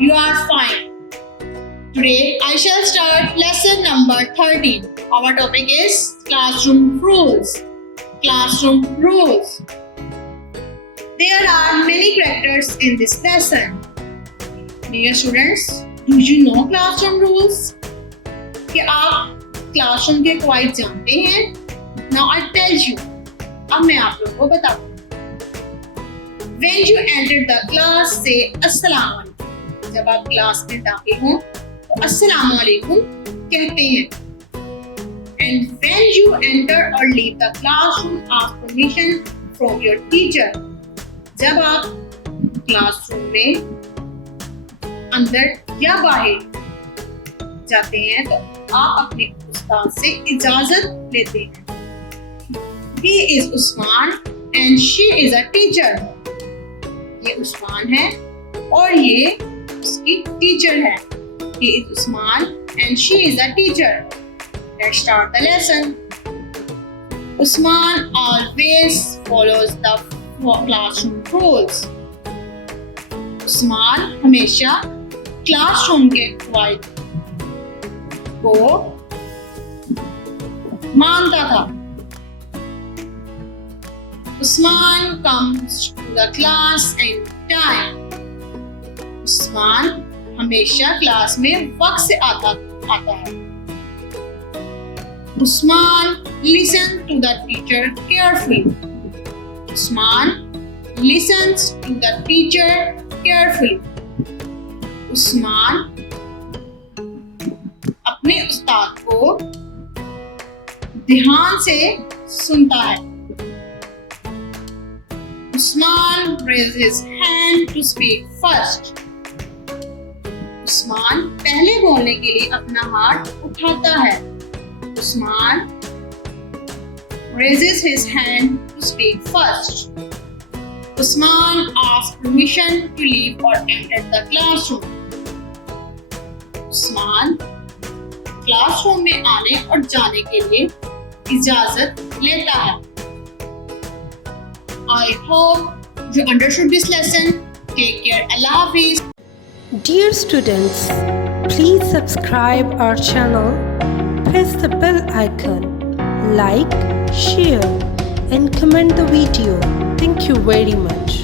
You are fine. Today I shall start lesson number 13. Our topic is classroom rules. Classroom rules. There are many characters in this lesson. Dear students, do you know classroom rules? क्या आप classroom के कवायद जानते हैं? Now I tell you. अब मैं आप लोगों को बताऊँ. When you enter the class, say अस्सलाम वालेकुम. जब आप क्लास में दाखिल हों तो अस्सलाम वालेकुम कहते हैं. And when you enter or leave the classroom, ask permission from your teacher. जब आप क्लासरूम में अंदर या बाहर जाते हैं तो आप अपने उस्ताद से इजाजत लेते हैं. He is Usman and she is a teacher. ये उस्मान है और ये उसकी टीचर है. He is Usman and she is a teacher. Let's start the lesson. Usman always follows the classroom rules. Usman हमेशा क्लासरूम के कवायद को मानता था. Usman comes to the class in time. Usman हमेशा क्लास में वक्त से आता है. Usman listens to the teacher carefully. Usman listens to the teacher carefully. Usman अपने उस्ताद को ध्यान से सुनता है. Usman raises his hand to speak first. Usman पहले बोलने के लिए अपना हाथ उठाता है. Usman raises his hand to speak first. Usman asks permission to leave or enter the classroom. Usman classroom में आने और जाने के लिए इजाजत लेता है. I hope you understood this lesson. Take care. Allah Hafiz. Dear students, please subscribe our channel, press the bell icon, like, share and comment the video. Thank you very much.